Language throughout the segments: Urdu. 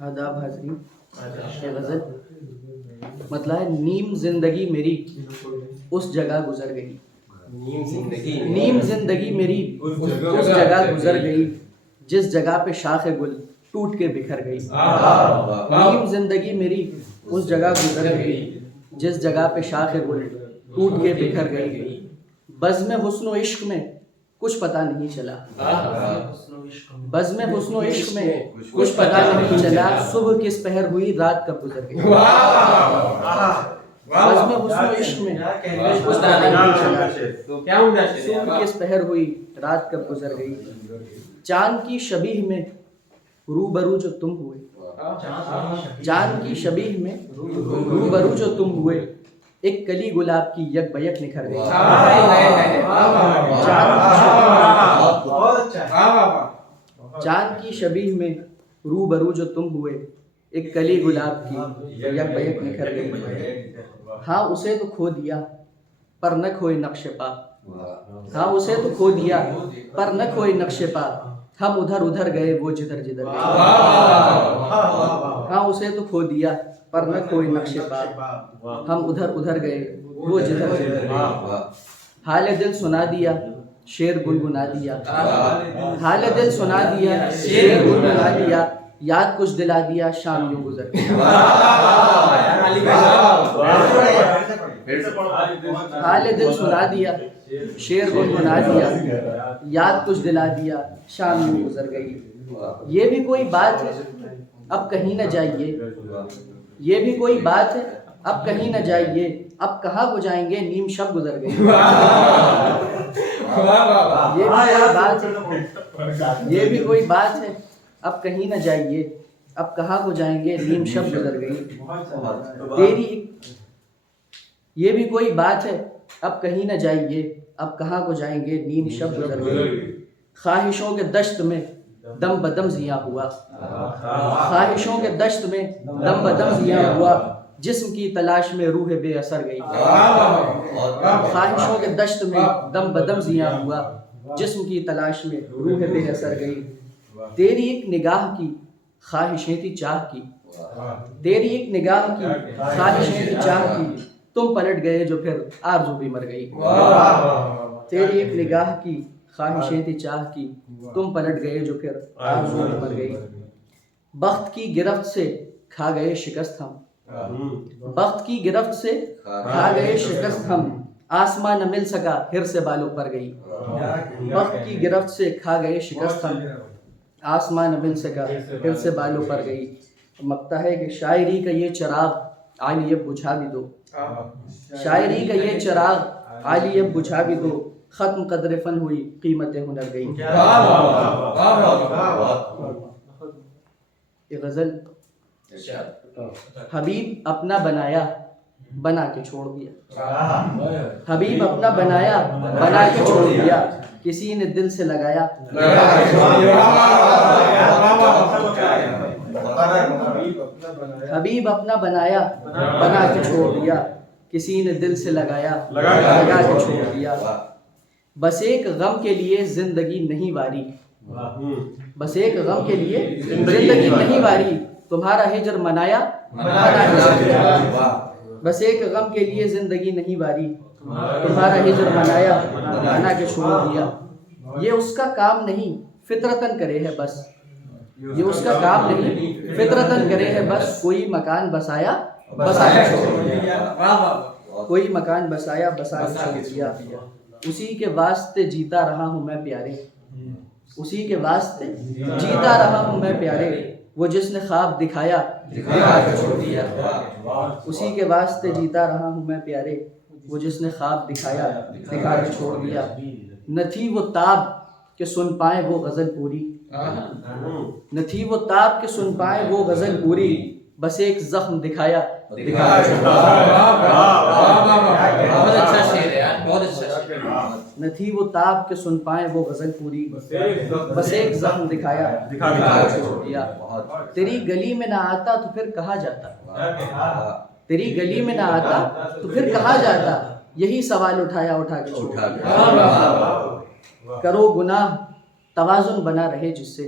آداب حاضرین، یہ غزل مطلب ہے نیم زندگی میری اس جگہ گزر گئی، نیم زندگی میری اس جگہ گزر گئی جس جگہ پہ شاخ گل ٹوٹ کے بکھر گئی، نیم زندگی میری اس جگہ گزر گئی جس جگہ پہ شاخ گل ٹوٹ کے بکھر گئی، بزم حسن و عشق میں کچھ پتہ نہیں چلا، بزم حسن و عشق میں کچھ پتہ نہیں چلا، صبح کس پہر ہوئی رات کب گزر گئی، بزم حسن و عشق میں کچھ پتہ نہیں چلا، صبح کس پہر ہوئی رات کب گزر گئی، چاند کی شبیہ میں روبرو جو تم ہوئے، چاند کی شبیہ میں روبرو جو تم ہوئے، ایک کلی گلاب کی یک بیک نکھر گئی، چاند کی شبیہ میں روبرو جو تم ہوئے، ایک کلی گلاب کی یک بیک نکھر گئی، ہاں اسے تو کھو دیا پر نہ کھوئے نقش پا، ہاں اسے تو کھو دیا پر نہ کھوئے نقش پا، ہم ادھر ادھر گئے وہ جدھر جدھر گئے، ہاں اسے تو کھو دیا پر نہ کھوئے نقش پا، ہم ادھر ادھر گئے وہ جدھر جدھر گئے، حال دل سنا دیا شعر گنگنا دیا، حال دل سنا دیا شعر گنگنا دیا، یاد کچھ دلا دیا شام یوں گزر گئی، حال دل سنا دیا شعر گنگنا دیا، یاد کچھ دلا دیا شام یوں گزر گئی، یہ بھی کوئی بات ہے اب کہیں نہ جائیے، یہ بھی کوئی بات ہے اب کہیں نہ جائیے، اب کہاں کو جائیں گے نیم شب گزر گئی، یہ بھی کوئی بات ہے اب کہیں نہ جائیے، اب کہاں کو جائیں گے نیم شب گزر گئی، تیری یہ بھی کوئی بات ہے اب کہیں نہ جائیے، اب کہاں کو جائیں گے نیم شب گزر گئی، خواہشوں کے دشت میں دم بدم زیاں ہوا، خواہشوں کے دشت میں دم بدم زیاں ہوا، جسم کی تلاش میں روح بے اثر گئی، خواہشوں کے دشت میں دم بدم زیاں ہوا، جسم کی تلاش میں روح بے اثر گئی، تیری ایک نگاہ کی خواہشیں تھی چاہ کی، تیری ایک نگاہ کی خواہشیں تھی چاہ کی، تم پلٹ گئے جو پھر آرزو بھی مر گئی، تیری ایک نگاہ کی خواہشیں تھی چاہ کی، تم پلٹ گئے جو پھر آرزو بھی مر گئی، بخت کی گرفت سے کھا گئے شکست ہم، بخت کی گرفت سے کھا گئے شکست ہم، آسمان نہ مل سکا ہر سے بالوں پر گئی، بخت کی گرفت سے کھا گئے شکست ہم، آسمان نہ مل سکا ہر سے بالوں پر گئی، مقطع ہے کہ شاعری کا یہ چراغ عالی اب بجھا بھی دو، شاعری کا یہ چراغ عالی اب بجھا بھی دو، ختم قدر فن ہوئی قیمت ہنر گئی، یہ غزل حبیب اپنا بنایا بنا کے چھوڑ دیا، حبیب اپنا بنایا بنا کے چھوڑ دیا، کسی نے دل سے لگایا، حبیب اپنا بنایا بنا کے چھوڑ دیا، کسی نے دل سے لگایا لگا کے چھوڑ دیا، بس ایک غم کے لیے زندگی نہیں واری، بس ایک غم کے لیے زندگی نہیں واری، تمہارا ہجر منایا بس ایک غم کے لیے زندگی نہیں واری، تمہارا ہجر منایا بنا کے چھوڑ دیا، یہ اس کا کام نہیں فطرتاً کرے ہے بس، یہ اس کا کام نہیں فطرتاً کرے ہے بس، کوئی مکان بسایا بسایا چھوڑ دیا، کوئی مکان بسایا بسایا چھوڑ دیا، اسی کے واسطے جیتا رہا ہوں میں پیارے، اسی کے واسطے جیتا رہا ہوں میں پیارے، وہ جس نے خواب دکھایا دکھا کے چھوڑ دیا، اسی کے واسطے جیتا رہا ہوں میں پیارے، وہ جس نے خواب دکھایا دکھا کے چھوڑ دیا، نہ تھی وہ تاب کہ سن پائیں وہ غزل پوری، نہ تھی وہ تاب کہ سن پائیں وہ غزل پوری، بس ایک زخم دکھایا دکھا کے چھوڑ دیا، نہ تھی وہ تاب کہ سن پائیں وہ غزل پوری، بس ایک زخم دکھایا دکھا کے چھوڑ دیا، تیری گلی میں نہ آتا تو پھر کہاں جاتا، تیری گلی میں نہ آتا تو پھر کہاں جاتا، یہی سوال اٹھایا اٹھا کے چھوڑ دیا، کرو گناہ توازن بنا رہے جس سے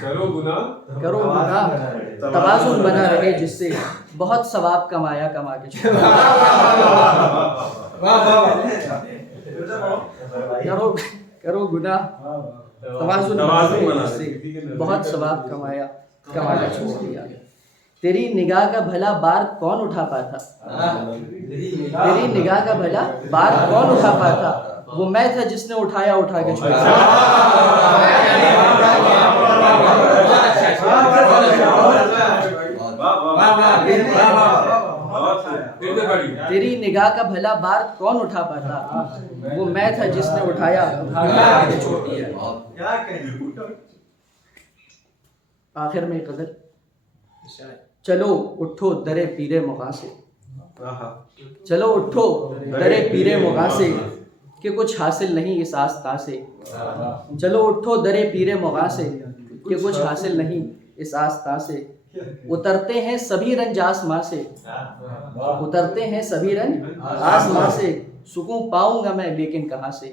کرو گناہ توازن بنا رہے جس سے بہت ثواب کمایا کما کے کرو گناہ توازن بنا رہے جس سے بہت ثواب کمایا کما کے چھوڑ دیا. تیری نگاہ کا بھلا بار کون اٹھا پاتا, تیری نگاہ کا بھلا بار کون اٹھا پاتا, وہ میں تھا جس نے اٹھایا اٹھا کے چھوڑا. تیری نگاہ کا بھلا بار کون اٹھا پاتا, وہ میں تھا جس نے اٹھایا اٹھا کے چھوڑ دیا. آخر میں غزل, چلو اٹھو درے پیرے مغاں سے, چلو اٹھو درے پیرے مغاں سے, کہ کچھ حاصل نہیں اس آستاں سے. چلو اٹھو درے پیرے مغاں سے, کہ کچھ حاصل نہیں اس آستاں سے. اترتے ہیں سبھی رنج آسماں سے, اترتے ہیں سبھی رنج آسماں سے. سکون پاؤں گا میں لیکن کہاں سے,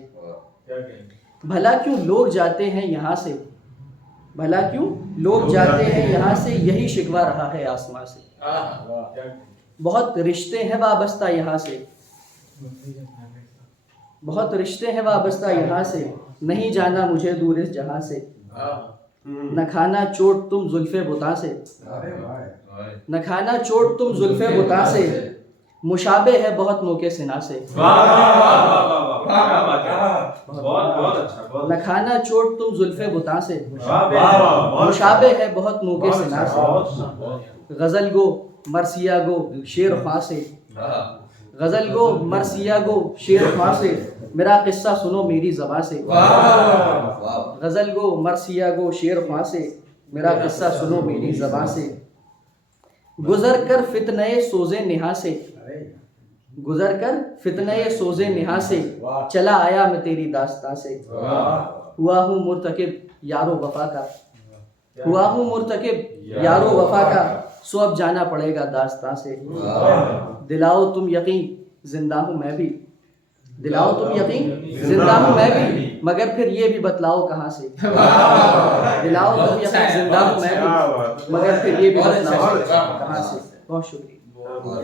بھلا کیوں لوگ جاتے ہیں یہاں سے, بھلا کیوں لوگ جاتے ہیں یہاں سے, یہی شکوہ رہا ہے آسماں سے. بہت رشتے ہیں وابستہ یہاں سے, بہت رشتے ہیں وابستہ یہاں سے, نہیں جانا مجھے دور اس جہاں سے. نہ کھانا چوٹ تم زلف بتاں سے, نہ کھانا چوٹ تم زلف بتاں سے, مشابہ ہے بہت موقع سنا سے. نہ کھانا چوٹ تم زلف بتاں سے, مشابہ ہے بہت موقع سنا سے. غزل گو مرثیہ گو شیر خواں سے, غزل گو مرثیہ گو شیر خواں سے, میرا قصہ سنو میری زباں سے. غزل گو مرثیہ گو شیر خواں سے, میرا قصہ سنو میری زباں سے. گزر کر فتنہ سوز نہا سے, گزر کر فتنہ سوز نہا سے, چلا آیا میں تیری داستاں سے. ہوا ہوں مرتکب یارو وفا کا, ہوا ہوں مرتکب یارو وفا کا, سو اب جانا پڑے گا داستاں سے. دلاؤ تم یقین زندہ ہوں میں بھی, دلاؤ تم یقین زندہ ہوں میں بھی, مگر پھر یہ بھی بتلاؤ کہاں سے. دلاؤ تم یقین زندہ ہوں میں بھی, مگر پھر یہ بھی بتلاؤ کہاں سے. بہت شکریہ.